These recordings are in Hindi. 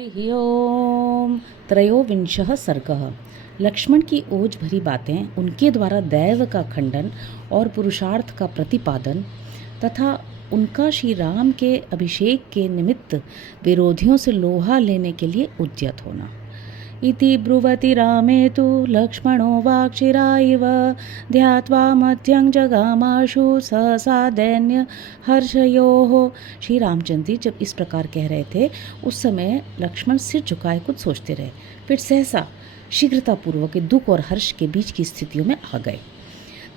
हरि ओम। त्रयोविंशः सर्गः। लक्ष्मण की ओज भरी बातें, उनके द्वारा दैव का खंडन और पुरुषार्थ का प्रतिपादन तथा उनका श्री राम के अभिषेक के निमित्त विरोधियों से लोहा लेने के लिए उद्यत होना। इति ब्रुवति रामे तु लक्ष्मणो वाक्शिराइव ध्यात्वा मध्यं जगामाशु सहसा दैन्य हर्षयोः। श्री रामचंद्र जी जब इस प्रकार कह रहे थे उस समय लक्ष्मण सिर झुकाए कुछ सोचते रहे, फिर सहसा शीघ्रतापूर्वक दुख और हर्ष के बीच की स्थितियों में आ गए।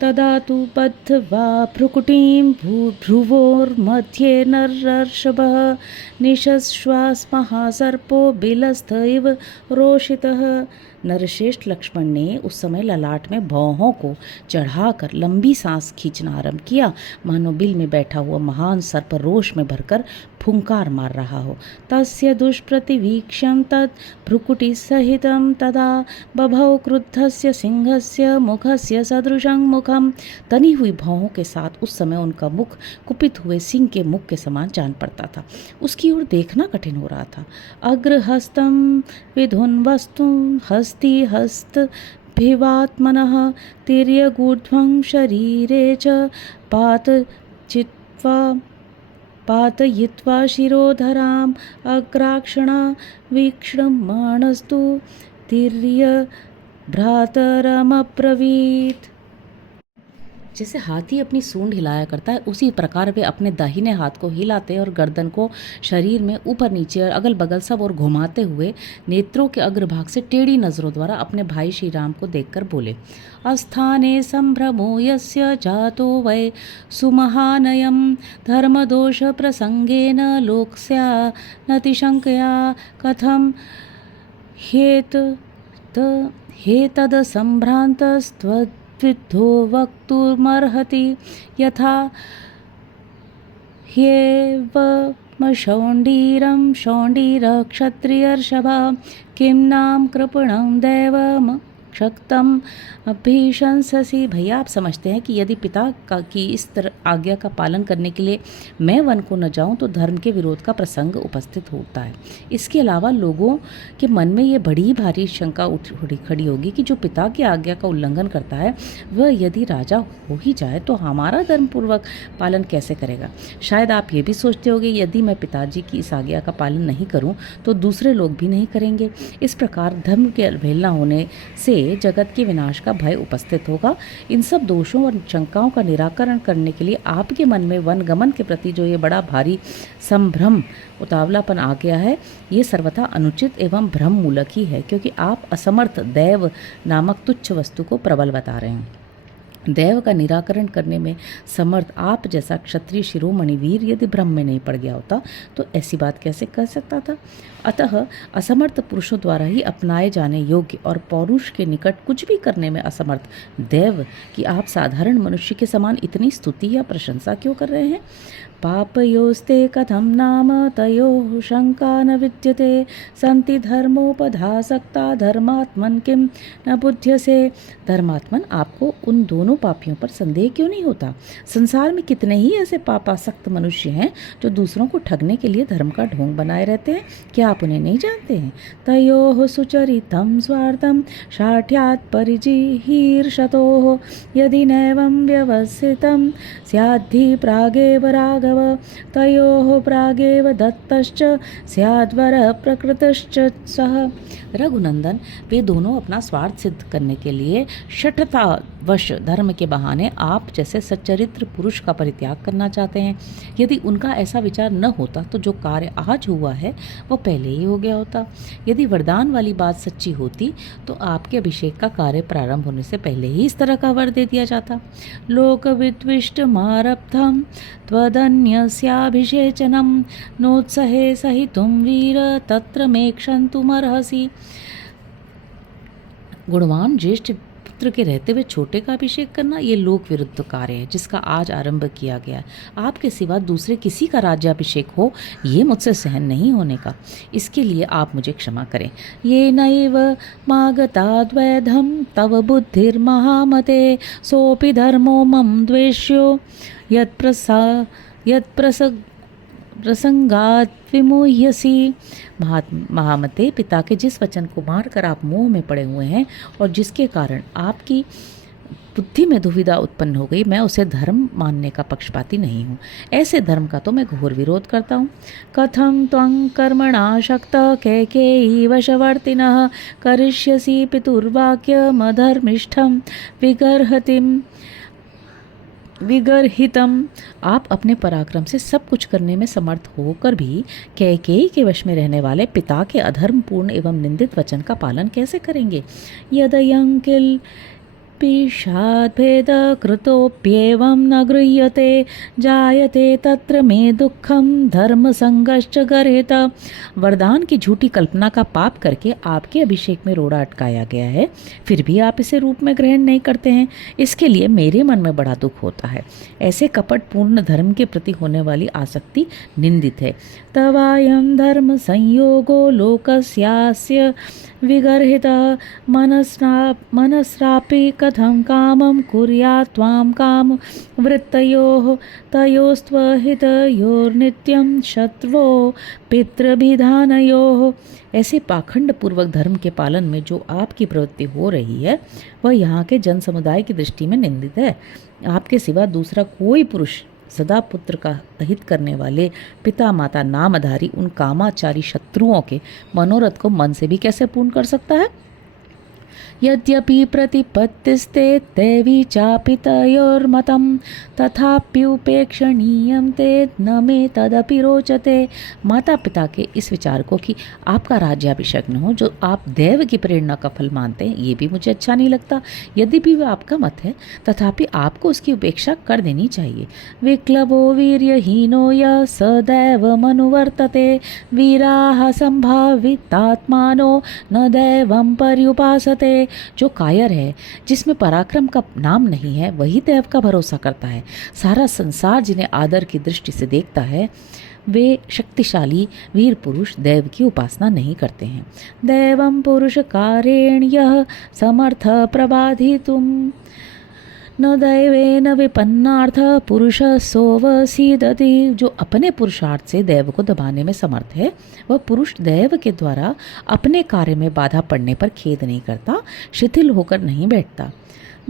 तदा तु बद्ध्वा भ्रुकुटीं भ्रुवोर्मध्ये नरर्षभः निशश्वास महासर्पो बिलस्थ इव रोषितः। नरश्रेष्ठ लक्ष्मण ने उस समय ललाट में भौहों को चढ़ाकर लंबी सांस खींचना आरंभ किया, मानो बिल में बैठा हुआ महान सर्प रोष में भरकर फुंकार मार रहा हो। तस्य दुष्प्रतिवीक्ष्यं तत् भ्रुकुटी सहितं तदा बभौ क्रुद्धस्य सिंहस्य मुखस्य सदृशं मुखम। तनी हुई भौहों के साथ उस समय उनका मुख कुपित हुए सिंह के मुख के समान जान पड़ता था। उसकी ओर देखना कठिन हो रहा था। अग्रहस्तं विधुन्वस्तुं हस्ति हस्त भिवात्मनः तिर्यगूर्ध्वं शरीरे च पातयित्वा शिरोधराम् अग्राक्षणा वीक्षमाणस्तु तिर्य भ्रातरमब्रवीत्। जैसे हाथी अपनी सूंड हिलाया करता है, उसी प्रकार वे अपने दाहिने हाथ को हिलाते और गर्दन को शरीर में ऊपर नीचे और अगल बगल सब और घुमाते हुए नेत्रों के अग्रभाग से टेढ़ी नजरों द्वारा अपने भाई श्री राम को देखकर बोले, अस्थाने संभ्रमो यस्य जातो वै सुमहानयं धर्मदोष प्रसंगेन लोकस्या नतिशंकया कथम हेतद संभ्रान्तस्त्वद्विद्धो वक्तुमर्हति यथा ह्येवमशौण्डीरं शौण्डीरक्षत्रियर्षभा किं नाम कृपणं दैवम क्षक्तम अभिशंससी। भैया आप समझते हैं कि यदि पिता की इस तरह आज्ञा का पालन करने के लिए मैं वन को न जाऊं तो धर्म के विरोध का प्रसंग उपस्थित होता है। इसके अलावा लोगों के मन में ये बड़ी भारी शंका खड़ी होगी कि जो पिता की आज्ञा का उल्लंघन करता है वह यदि राजा हो ही जाए तो हमारा धर्मपूर्वक पालन कैसे करेगा। शायद आप ये भी सोचते होंगे यदि मैं पिताजी की इस आज्ञा का पालन नहीं करूं तो दूसरे लोग भी नहीं करेंगे। इस प्रकार धर्म के अवहेलना होने से जगत के विनाश का भय उपस्थित होगा। इन सब दोषों और शंकाओं का निराकरण करने के लिए आपके मन में वनगमन के प्रति जो ये बड़ा भारी संभ्रम उतावलापन आ गया है, ये सर्वथा अनुचित एवं भ्रम मूलक ही है, क्योंकि आप असमर्थ दैव नामक तुच्छ वस्तु को प्रबल बता रहे हैं। दैव का निराकरण करने में समर्थ आप जैसा क्षत्रिय शिरोमणि वीर यदि भ्रम में नहीं पड़ गया होता तो ऐसी बात कैसे कर सकता था। अतः असमर्थ पुरुषों द्वारा ही अपनाए जाने योग्य और पौरुष के निकट कुछ भी करने में असमर्थ दैव की आप साधारण मनुष्य के समान इतनी स्तुति या प्रशंसा क्यों कर रहे हैं। पापयोस्ते कथम नाम तयोः शंका न विद्यते संति धर्मोपधासक्ता धर्मात्मन किम न बुध्यसे। धर्मात्मन आपको उन दोनों पापियों पर संदेह क्यों नहीं होता। संसार में कितने ही ऐसे पापासक्त मनुष्य हैं जो दूसरों को ठगने के लिए धर्म का ढोंग बनाए रहते हैं, क्या आप उन्हें नहीं जानते हैं। तयोः सुचरितं स्वार्थं शाठ्यात् परिजिहीर्षतोः यदि नैवं व्यवसितं स्याद्धि प्रागेव राघव तयोः प्रागेव दत्तश्च स्याद्वरः प्रकृतश्च सः। रघुनंदन, वे दोनों अपना स्वार्थ सिद्ध करने के लिए शठतावश धर्म के बहाने आप जैसे सच्चरित्र पुरुष का परित्याग करना चाहते हैं। यदि उनका ऐसा विचार न होता तो जो कार्य आज हुआ है वो पहले ही हो गया होता। यदि वरदान वाली बात सच्ची होती तो आपके अभिषेक का कार्य प्रारंभ होने से पहले ही इस तरह का वर दे दिया जाता। लोक विद्विष्ट मारब्धम त्वदन्यस्याभिषेचनम नोत्सहे सहितुम वीर तत्र मेक्षन्तुमर्हसि। गुणवान ज्येष्ठ पुत्र के रहते हुए छोटे का अभिषेक करना ये लोक विरुद्ध कार्य है जिसका आज आरंभ किया गया। आपके सिवा दूसरे किसी का राज्याभिषेक हो ये मुझसे सहन नहीं होने का। इसके लिए आप मुझे क्षमा करें। ये नैव मागताद्वैधम तव बुद्धिर्महामते सोपि धर्मो मम द्वेष्यो यत्प्रस प्रसंगात विमोह्यसी। महामते, पिता के जिस वचन को मानकर आप मोह में पड़े हुए हैं और जिसके कारण आपकी बुद्धि में दुविधा उत्पन्न हो गई, मैं उसे धर्म मानने का पक्षपाती नहीं हूँ। ऐसे धर्म का तो मैं घोर विरोध करता हूँ। कथं त्वं कर्मणा शक्त कैकेयी वशवर्तिनः करिष्यसि पितुर्वाक्यमधर्मिष्ठं विगर्हितम। आप अपने पराक्रम से सब कुछ करने में समर्थ होकर भी कैकेयी के वश में रहने वाले पिता के अधर्मपूर्ण एवं निंदित वचन का पालन कैसे करेंगे। यदयं किल पिशाद्भेद कृतोप्येवं न गृह्यते जायते तत्र मे दुःखम धर्म संगश्च गर्हित। वरदान की झूठी कल्पना का पाप करके आपके अभिषेक में रोड़ा अटकाया गया है, फिर भी आप इसे रूप में ग्रहण नहीं करते हैं। इसके लिए मेरे मन में बड़ा दुख होता है। ऐसे कपट पूर्ण धर्म के प्रति होने वाली आसक्ति निंदित है। तवायं धर्म संयोगो लोकस्यास्य विगर्हिता मनस्रापि कथं कामं कुर्यात् त्वां काम वृत्तयोः तयोस्त्वहितयोर्नित्यं शत्रुवो पितृभिधानयोः। ऐसे पाखंड पूर्वक धर्म के पालन में जो आपकी प्रवृत्ति हो रही है वह यहाँ के जन समुदाय की दृष्टि में निंदित है। आपके सिवा दूसरा कोई पुरुष सदा पुत्र का हित करने वाले पिता माता नामधारी उन कामाचारी शत्रुओं के मनोरथ को मन से भी कैसे पूर्ण कर सकता है। यद्यपि प्रतिपत्तिस्ते दैवी चापि तयोर्मतं तथाप्युपेक्षणीयं ते न मे तदपि रोचते। माता पिता के इस विचार को कि आपका राज्याभिषेक न हो जो आप दैव की प्रेरणा का फल मानते हैं, ये भी मुझे अच्छा नहीं लगता। यदि भी वह आपका मत है तथापि आपको उसकी उपेक्षा कर देनी चाहिए। विक्लवो वीर्यहीनो यः सदैवमनुवर्तते वीराः संभावितात्मानो न दैवं पर्युपासते। जो कायर है, जिसमें पराक्रम का नाम नहीं है, वही दैव का भरोसा करता है। सारा संसार जिन्हें आदर की दृष्टि से देखता है वे शक्तिशाली वीर पुरुष दैव की उपासना नहीं करते हैं। दैवं पुरुष कारेण यः समर्थ प्रबाधितुं न दैवेन विपन्नार्थ पुरुष सोवसीदति। जो अपने पुरुषार्थ से दैव को दबाने में समर्थ है वह पुरुष दैव के द्वारा अपने कार्य में बाधा पड़ने पर खेद नहीं करता, शिथिल होकर नहीं बैठता।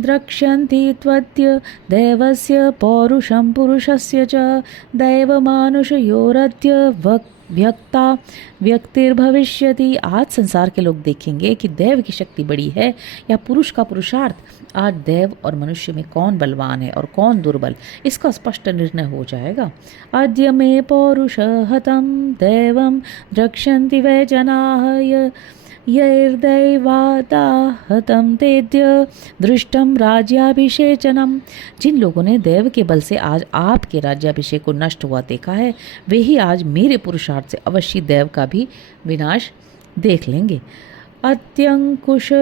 द्रक्ष्यन्ति त्वद्य दैवस्य पौरुषं पुरुषस्य च दैवमानुषयोरद्य व्यक्ता व्यक्तिर्भविष्यति। आज संसार के लोग देखेंगे कि दैव की शक्ति बड़ी है या पुरुष का पुरुषार्थ। आज दैव और मनुष्य में कौन बलवान है और कौन दुर्बल, इसका स्पष्ट निर्णय हो जाएगा। अद्य मे पौरुष हतं दैवं द्रक्ष्यन्ति वै जनाः यैर्दैवादाहतं तेद्य दृष्टं राज्याभिषेचनम। जिन लोगों ने दैव के बल से आज आपके राज्याभिषेक को नष्ट हुआ देखा है, वे ही आज मेरे पुरुषार्थ से अवश्य दैव का भी विनाश देख लेंगे। अत्यंकुश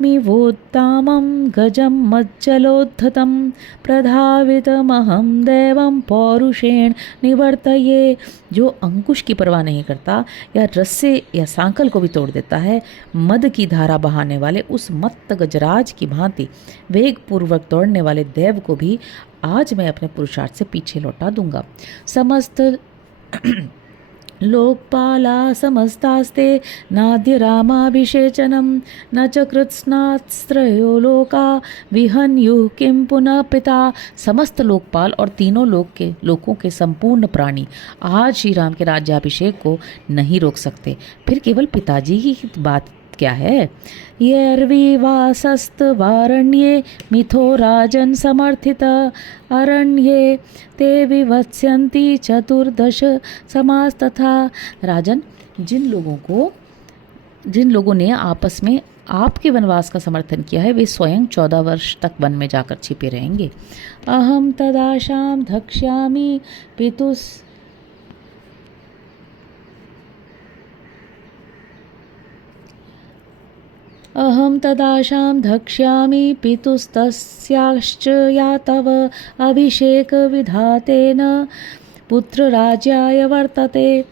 मिवोत्तामं गजं मज्जलोद्धतं प्रधावितमहं दैवं पौरुषेण निवर्तये। जो अंकुश की परवाह नहीं करता या रस्से या सांकल को भी तोड़ देता है, मद की धारा बहाने वाले उस मत्त गजराज की भांति वेग पूर्वक दौड़ने वाले दैव को भी आज मैं अपने पुरुषार्थ से पीछे लौटा दूंगा। समस्त लोकपाला समस्तास्ते नाद्य रामाभिषेचनम न च कृत्स्नास्त्रयो लोका विहन्युः किं पुनः पिता। समस्त लोकपाल और तीनों लोकों के संपूर्ण प्राणी आज श्री राम के राज्याभिषेक को नहीं रोक सकते, फिर केवल पिताजी की बात क्या है। येर्विवासस्तवारण्ये मिथो राजन समर्थित अरण्ये ते विवत्स्यन्ति चतुर्दश समास तथा। राजन, जिन लोगों ने आपस में आपके वनवास का समर्थन किया है वे स्वयं 14 वर्ष तक वन में जाकर छिपे रहेंगे। अहम तदाशाम धक्ष्यामि पितुस्तस्याश्च या तव अभिषेक विधातेन पुत्र राज्याय वर्तते।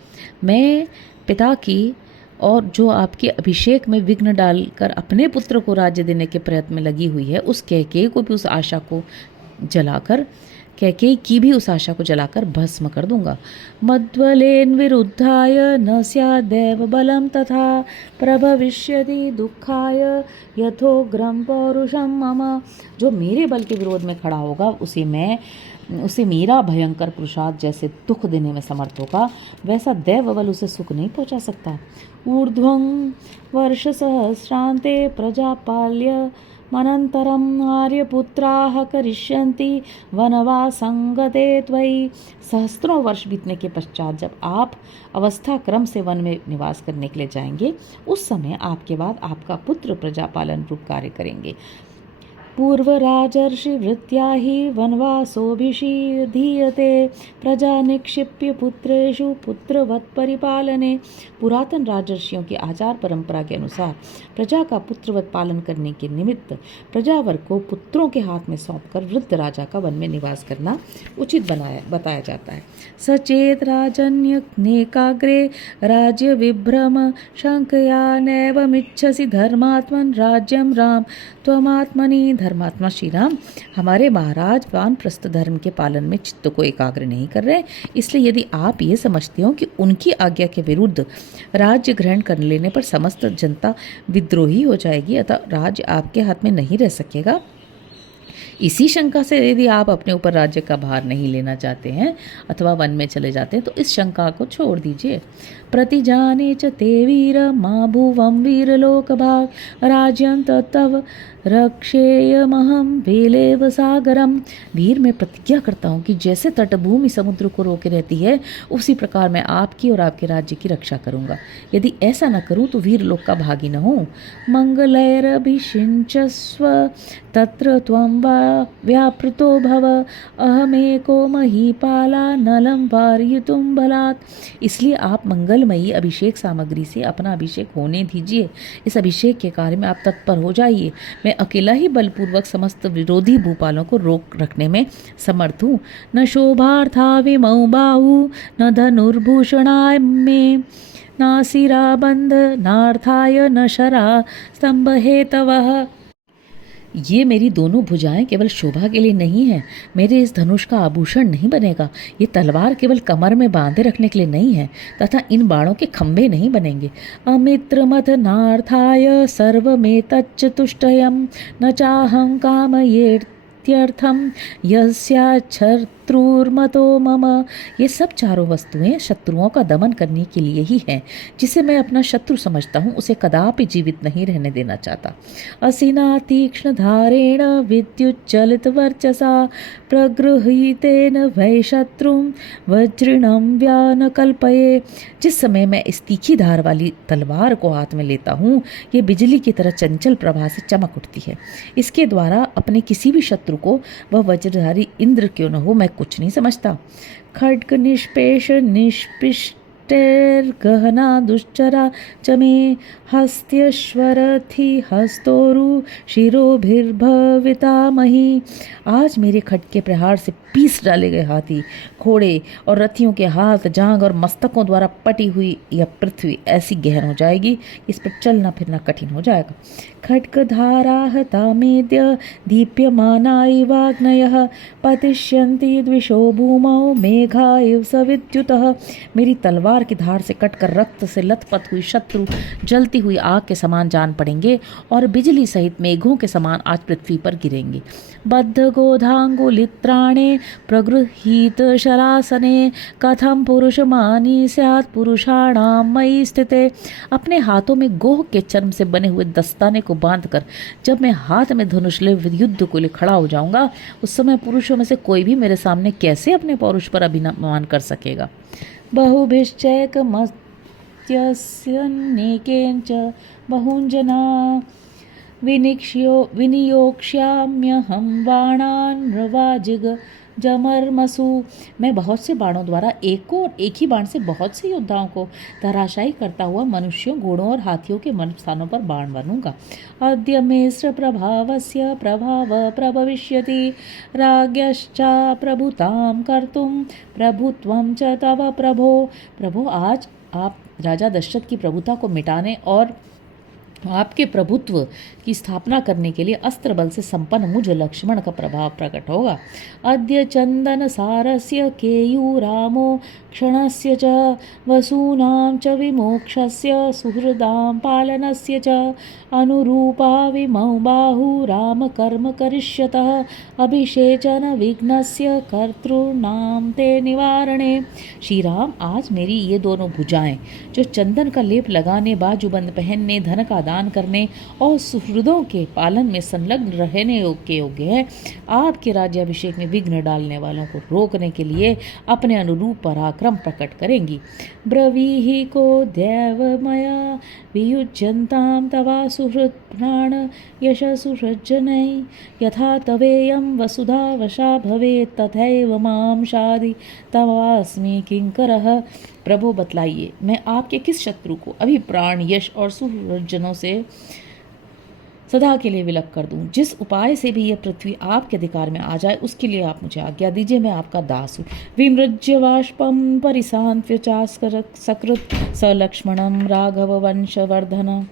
मैं पिता की और जो आपके अभिषेक में विघ्न डालकर अपने पुत्र को राज्य देने के प्रयत्न में लगी हुई है, उस कैकेयी को भी उस आशा को जलाकर कैकेयी की भी उस आशा को जलाकर भस्म कर दूंगा। मद्बलेन विरुद्धाय न स्यादेव बलम तथा प्रभविष्यति दुःखाय यथोग्रम पौरुषम मम। जो मेरे बल के विरोध में खड़ा होगा उसे मेरा भयंकर पुरुषार्थ जैसे दुख देने में समर्थ होगा, वैसा दैव बल उसे सुख नहीं पहुंचा सकता। ऊर्ध्वं वर्ष सहस्रांते प्रजापाल्य मनंतरम आर्यपुत्राः करिष्यन्ति वनवासं गते त्वयि। सहस्त्रों वर्ष बीतने के पश्चात जब आप अवस्था क्रम से वन में निवास करने के लिए जाएंगे, उस समय आपके बाद आपका पुत्र प्रजापालन रूप कार्य करेंगे। पूर्वराजर्षि वृत्त्या हि वनवासोऽभिषीधीयते प्रजा निक्षिप्य पुत्रेषु पुत्रवत् परिपालने। पुरातन राजर्षियों की आचार परंपरा के अनुसार प्रजा का पुत्रवत पालन करने के निमित्त प्रजावर्ग को पुत्रों के हाथ में सौंपकर वृद्ध राजा का वन में निवास करना उचित बताया जाता है। सचेत राजन्यनेकाग्रे राज्य विभ्रम शंकया नैवमिच्छसि धर्मात्मन राज्यम राम त्वमात्मनि। धर्मात्मा श्री राम हमारे महाराज वानप्रस्थ धर्म के पालन में चित्त को एकाग्र नहीं कर रहे, इसलिए यदि आप ये समझते हो कि उनकी आज्ञा के विरुद्ध राज्य ग्रहण कर लेने पर समस्त जनता विद्रोही हो जाएगी, अतः राज्य आपके हाथ में नहीं रह सकेगा, इसी शंका से यदि आप अपने ऊपर राज्य का भार नहीं लेना चाहते हैं अथवा वन में चले जाते हैं तो इस शंका को छोड़ दीजिए। प्रतिजाने च ते वीर मा भुवं वीरलोकभाग राज्यं तव रक्षेयमहं वेलेव सागरम। वीर मैं प्रतिज्ञा करता हूँ कि जैसे तटभूमि समुद्र को रोके रहती है, उसी प्रकार मैं आपकी और आपके राज्य की रक्षा करूँगा। यदि ऐसा न करूँ तो वीर लोक का भागी न हूँ। मंगलैरभिषिञ्चस्व तत्र त्वं व्यापृतो भव अहमेको महीपाला नलं वारयितुं बलात्। इसलिए आप मंगलमयी अभिषेक सामग्री से अपना अभिषेक होने दीजिए। इस अभिषेक के कार्य में आप तत्पर हो जाइए। मैं अकेला ही बलपूर्वक समस्त विरोधी भूपालों को रोक रखने में समर्थ हूँ। न शोभार्था विमौ बाहु न धनुर्भूषणाय मे नासिराबंध नार्थाय न शरा स्तंभ हेतवः। ये मेरी दोनों भुजाएं केवल शोभा के लिए नहीं है, मेरे इस धनुष का आभूषण नहीं बनेगा। ये तलवार केवल कमर में बांधे रखने के लिए नहीं है तथा इन बाणों के खंभे नहीं बनेंगे। अमित्रमथ नार्थाय सर्वमेतच्चतुष्टयम् न चाहं कामयेत्यर्थं यस्याच्छत्रुर्मतो मम। ये सब चारों वस्तुएं शत्रुओं का दमन करने के लिए ही हैं। जिसे मैं अपना शत्रु समझता हूँ उसे कदापि जीवित नहीं रहने देना चाहता। असिना तीक्ष्ण धारेण विद्युच्चलित वर्चसा प्रगृहीतेन वै शत्रुं वज्रिणं व्यान कल्पये। जिस समय मैं इस तीखी धार वाली तलवार को हाथ में लेता हूँ, ये बिजली की तरह चंचल प्रभा से चमक उठती है। इसके द्वारा अपने किसी भी शत्रु को, वह वज्रधारी इंद्र क्यों न हो, मैं कुछ नहीं समझता। खड्ग निष्पेष निष्पिष्टैर्गहना दुश्चरा च मे हस्त्यश्वरथि हस्तोरु शिरोभिर्भवितामहि। आज मेरे खड्ग के प्रहार से पीस डाले गए हाथी, घोड़े और रथियों के हाथ, जांग और मस्तकों द्वारा पटी हुई यह पृथ्वी ऐसी गहन हो जाएगी कि इस पर चलना फिरना कठिन हो जाएगा। खड्गधारा मेद्य दीप्यमाना इवाग्नयः पतिष्यन्ति द्विषो भूमौ मेघा इव सविद्युतः। मेरी तलवार की धार से कटकर रक्त से लथपथ हुई शत्रु जलती हुई आग के समान जान पड़ेंगे और बिजली सहित मेघों के समान आज पृथ्वी पर गिरेंगे। बद्ध गोधांगुलित्राणे प्रगृहीत शरासने कथम पुरुषमानी स्यात् पुरुषाणां मयि स्थिते। अपने हाथों में गोह के चर्म से बने हुए दस्ताने को बांधकर जब मैं हाथ में धनुष ले युद्ध को लिए खड़ा हो जाऊंगा, उस समय पुरुषों में से कोई भी मेरे सामने कैसे अपने पौरुष पर अभिमान कर सकेगा। बहुभिश्चैकमत्यस्यनेकेन च बहुञ्जना विनियोक्ष्याम्यहं बाणान् मृवाजिग जमर्मसु। मैं बहुत से बाणों द्वारा एक को और एक ही बाण से बहुत से योद्धाओं को धराशायी करता हुआ मनुष्यों, घोड़ों और हाथियों के मन स्थानों पर बाण बनूंगा। अद्य मिश्र प्रभावस्य प्रभाव प्रभविष्यति राज्ञश्चा प्रभुतां कर्तुं प्रभुत्वं च तव प्रभो। प्रभो, आज आप राजा दशरथ की प्रभुता को मिटाने और आपके प्रभुत्व की स्थापना करने के लिए अस्त्र बल से संपन्न मुझ लक्ष्मण का प्रभाव प्रकट होगा। अद्य चंदन सारस्य केयूरामो क्षणस्य च वसूनां च विमोक्षस्य सुहृदां पालनस्य च अनुरूपा विमौ बाहु राम कर्म करिष्यतः अभिषेचन विघ्नस्य कर्तॄणां ते निवारणे। श्री राम, आज मेरी ये दोनों भुजाएं जो चंदन का लेप लगाने, बाजूबंद पहनने, धन का दान करने और सुहृदों के पालन में संलग्न रहने के योग्य है, आपके राज्याभिषेक में विघ्न डालने वालों को रोकने के लिए अपने अनुरूप पराक्रम प्रकट करेंगी। ब्रवीहि को देवमया वियुज्यन्तां तवा सुहृत् प्राण यश सुहृज्जनै यथा तवेयं वसुधा वशा भवेत् तथैव मां शाधि तवास्मि किंकरः। प्रभु बतलाइए, मैं आपके किस शत्रु को अभी प्राण, यश और सुहृदजनों से सदा के लिए विलग कर दूं। जिस उपाय से भी यह पृथ्वी आपके अधिकार में आ जाए, उसके लिए आप मुझे आज्ञा दीजिए, मैं आपका दास हूँ। विमृज्य बाष्पम परिशांत्य सकृत स लक्ष्मणं राघव वंशवर्धन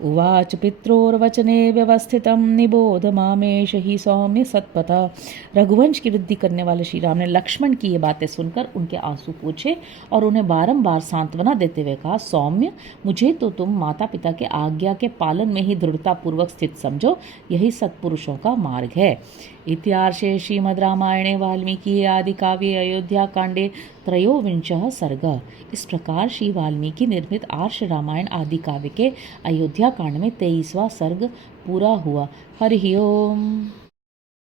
उवाच पित्रोर्वचने व्यवस्थितं निबोध मामेश ही सौम्य सत्पथा। रघुवंश की वृद्धि करने वाले श्री राम ने लक्ष्मण की ये बातें सुनकर उनके आंसू पोंछे और उन्हें बारंबार सांत्वना देते हुए कहा, सौम्य, मुझे तो तुम माता पिता के आज्ञा के पालन में ही दृढ़तापूर्वक स्थित समझो, यही सत्पुरुषों का मार्ग है। इत्यार्षे श्रीमद् रामायणे वाल्मीकि आदि काव्ये अयोध्या कांडे त्रयोविंशः सर्ग। इस प्रकार श्री वाल्मीकि निर्मित आर्ष रामायण आदि काव्य के अयोध्या कांड में 23वां सर्ग पूरा हुआ। हरि ओम।